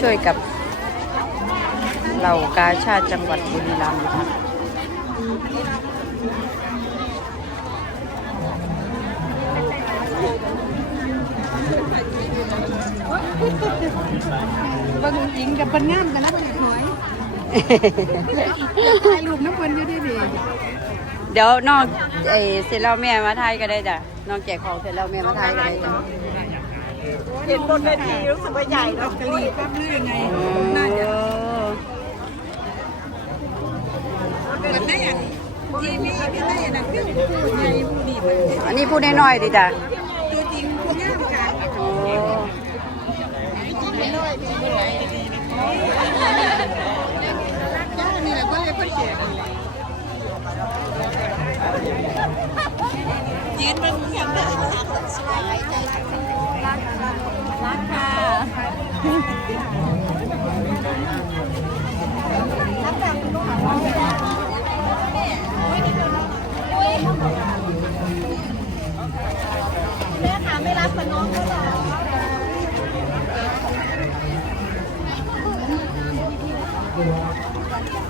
ช่วยกับเหล่ากาชาติจังหวัดบุรีรัมย์ค่ะบางหญิงกับเพิ่นงามกันนะเป็นหอยถ่ายรูปน้ำเพิ่นอยู่ดีดีเดี๋ยวนอกเออเสร็จแล้วแม่มาไทยก็ได้จ้ะนอกแจกของเสร็จแล้วแม่มาไทยก็ได้จ้ะ เห็นบนเวทีรู้สึกว่าใหญ่เนาะกะลีปั๊บเลยยังไงน่าจะแบบได้อย่างที่นี่พี่ได้อย่างนั้นคือผู้ใหญ่ผู้ดีเป็นอันนี้พูดน้อยๆดีจ้ะตัวจริงผู้งามกันโอ้ย่านี่แหละก็เลยเพิ่นแจก ยืนเป็นเพียงแต่คนสวยใจรักรักค่ะแม่ค่ะไม่รับกับน้องเขาหรอ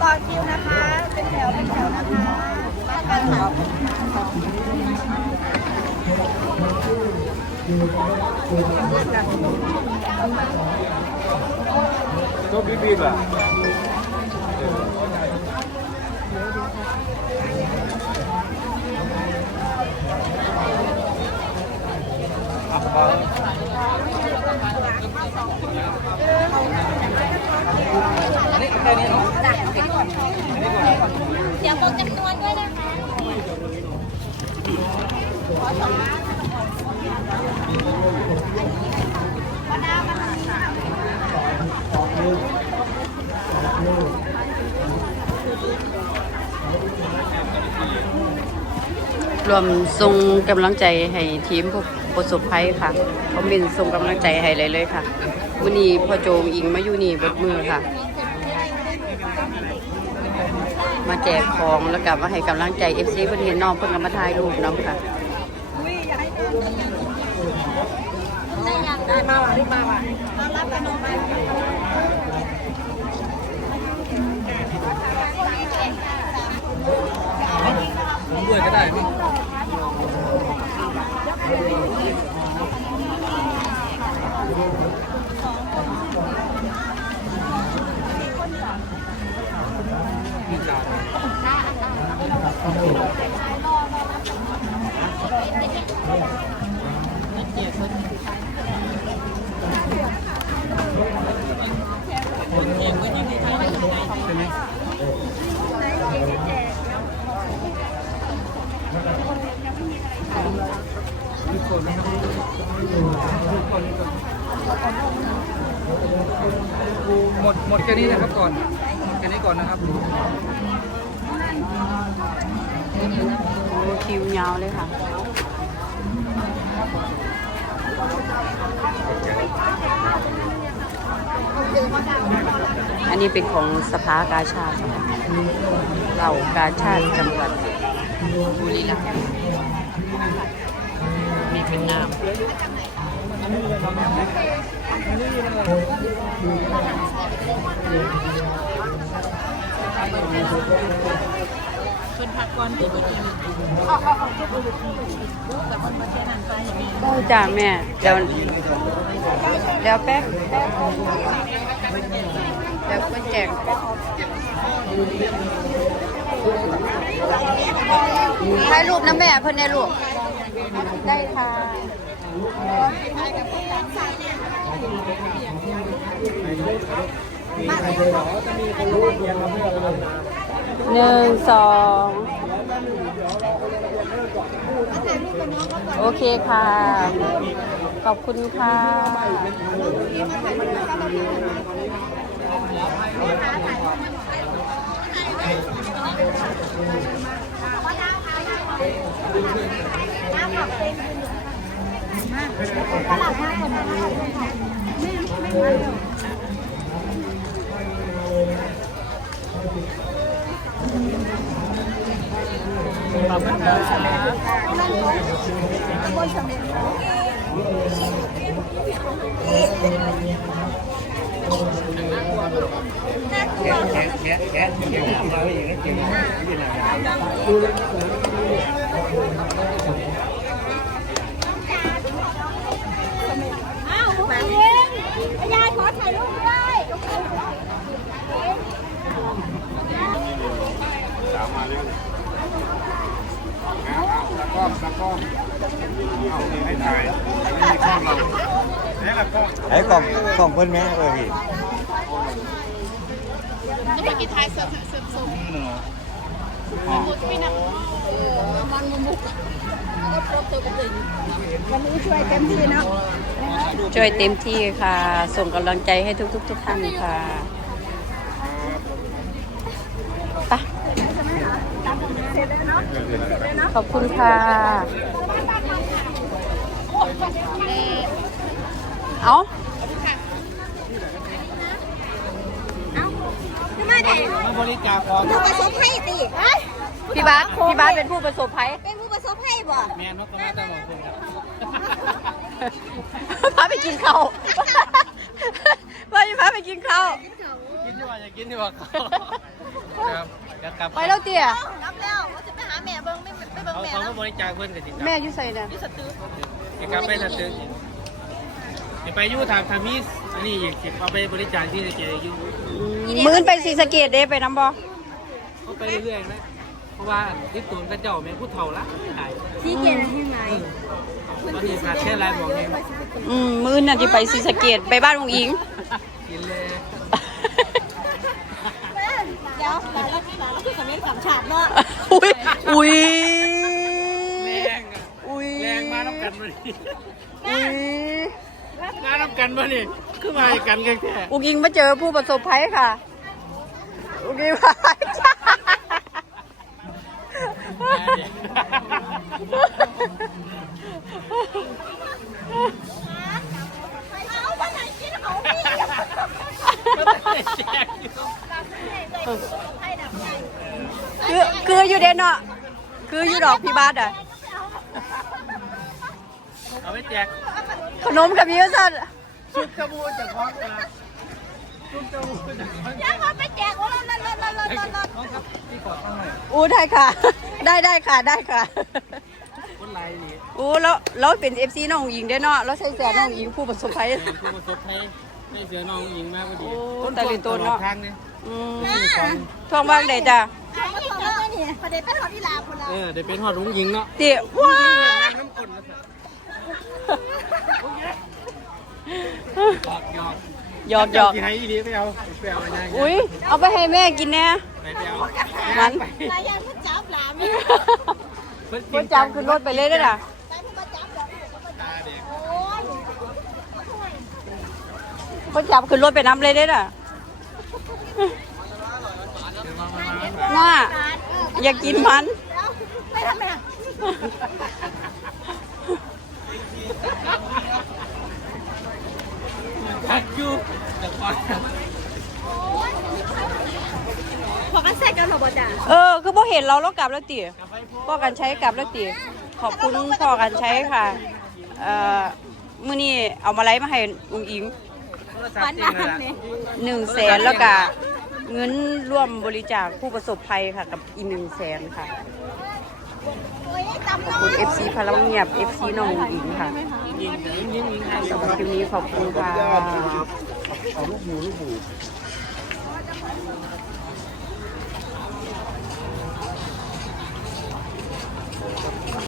ต่อคิวนะคะ เป็นแถวเป็นแถวนะคะรักกันค่ะ Çok büyük bir ben. เดี๋ยวบอกจำนวนด้วยนะคะ รวมส่งกำลังใจให้ทีมผู้ประสบภัยค่ะคอมเมนต์ส่งกำลังใจให้เลยเลยค่ะวันนี้พ่อโจงอิงมาอยู่นี่บดมือค่ะ มาแจกของแล้วก็มาให้กำลังใจเอฟซีเพิ่นเห็นน้องเพิ่อนก็มาถ่ายรูปน้องค่ะ ได้มาว่ะรีบมาว่ะมารับกันน้องไปผมด้วยก็ได้พี่หมด หมดแค่นี้นะครับก่อนหมดแค่นี้ก่อนนะครับโอ้คิวยาวเลยค่ะอันนี้เป็นของสภากาชาติเหล่ากาชาติจังหวัดบุรีรัมย์ มีเป็นน้ำเป็นผักก่อนที่จะกินได้จ้าแม่ เดี๋ยวเดี๋ยวแป๊บแป๊บเดี๋ยวก็แจกถ่ายรูปนะแม่เพิ่นได้รูป ได้ค่ะหนึ่งสองโอเคค่ะ ขอบคุณค่ะ mình sẽ Không, không phải Yên. Dai khỏi thầy luôn đi. Không phải nữa. Yên. Tạo mà đi. จอ้าวคุณเองยายขอถ่ายไม่มีกล้องเรูปด้วยไอ้กล่องกล่องเพิ่นแม่เออพี่จะไปกินท้ายเสิร์ฟเสิร์ฟส่งมุดพี่นักมันมุกแล้วก็พบตัวกันเลยวันนี้ช่วยเต็มที่เนาะช่วยเต็มที่ค่ะ ส่งกำลังใจให้ทุกๆ ทุกท่านค่ะไป ขอบคุณค่ะ เอามาได้มาบริจาคของผู้ประสบภัยติพี่บาสพี่บาสเป็นผู้ประสบภัย เป็นผู้ประสบภัยบ่แมนว่าก็มาแต่บอกคนครับพาไปกินข้าวว่าจะพาไปกินข้าวกินดีกว่าอย่ากินดีกว่าครับ เดี๋ยวกลับไปแล้วเตี๋ยรับแล้วว่าจะไปหาแม่เบิ่งไม่ไม่เบิ่งเขาแม่เขาแล้ก็วบริจาคเพื่อนกับติดแม่อยู่ใส่เนี่ยสตือเดี๋ยวกลับไปสตึกเดี๋ยวไปยู่ถามทามิสอันนี้อีกสิเอาไปบริจาคที่จะเจออยู่มื้อนไปสีสะเกตเด้ไปน้ำบ่เขาไปเรื่อยๆนะเพราะว่าที่ตูนกระเจ้าแม่ผู้เฒ่าละหลายที่เกียรติให้ไหมตอนนี้ขาดแค่ลายบอกเองอืมมื้อนน่ะที่ไปสีสะเกตไปบ้านองอิง กินเลย เดี๋ยวเราเราเราคือ สำเร็จสามฉากเนาะอุ้ยอุ้ยแรงอะอุ้ยแรงมาน้ำกันมาดิอุ้ยมาน้ำกันมาดิคือมาให้กันแค่แค่องอิงมาเจอผู้ประสบภัยค่ะองอิงมาจ้าเอาวันไหนกินของพี่ คือคืออยู่ เด่นเนาะคืออยู่ดอกพี่บาสอะเอาไปแจกขนมกับมีว่าสั่นชุดกระบูจากคอนกันชุดกระบูจากคอนยังมาไปแจกโอ้ลดลดลดลดลดลดน้องครับพี่ขอตั้งหน่อยอู้ได้ค่ะ ได้ได้ค่ะได้ค่ะคนไรนี่อู้แล้วแล้วเป็นเอฟซีน้องอิงเด้อเนาะแล้วใช้แสนน้องอิงผู้ประสบภัยเป็นผู้ประสบภัยให้เสือน้องหญิงมากพอดีโอ้ตายเลยตัวเนาะทางนี่อืมท่องว่างได้จ้ะ ขายอีกแล้วนี่ประเด็นเป็นของอีลาคนละเออเดี๋ยวเป็นหอดลุงหญิงเนาะเตี๋ยว้าน้ำกลนหยอกหยอกหยอกหยอกที่ไหนอีดีไปเอาไปเอาอะไรอุ้ยเอาไปให้แม่กินแน่ไปไปเอามันนายยังพูดจับหลานไม่คนจำขึ้นรถไปเลยได้อล่ะไปพูดมาจับหลานตาเด็กโอ้ยคนจำขึ้นรถไปน้ำเลยได้อล่ะ น่าอยากกินมันไปทำไมทักยูแต่ก่อนพอกันเสร็จกันหรอบ่จ้าเออ คือพอเห็นเราแล้วกลับแล้วตีพ่อกันใช้กลับแล้วตีขอบคุณพ่อกันใช้ค่ะ เอ่อมื้อนี้เอามาไลฟ์มาให้อุ้งอิงโทรศัพท์จริงเลยล่ะหนึ่งแสนแล้วก็ เงินร่วมบริจาคผู้ประสบภัยค่ะ กับอีกหนึ่งแสนค่ะ ขอบคุณ FC พลังเงียบ FC น้องหญิงค่ะสำหรับคลิปนี้ขอบคุณค่ะ เอาลูกหมูลูกหมู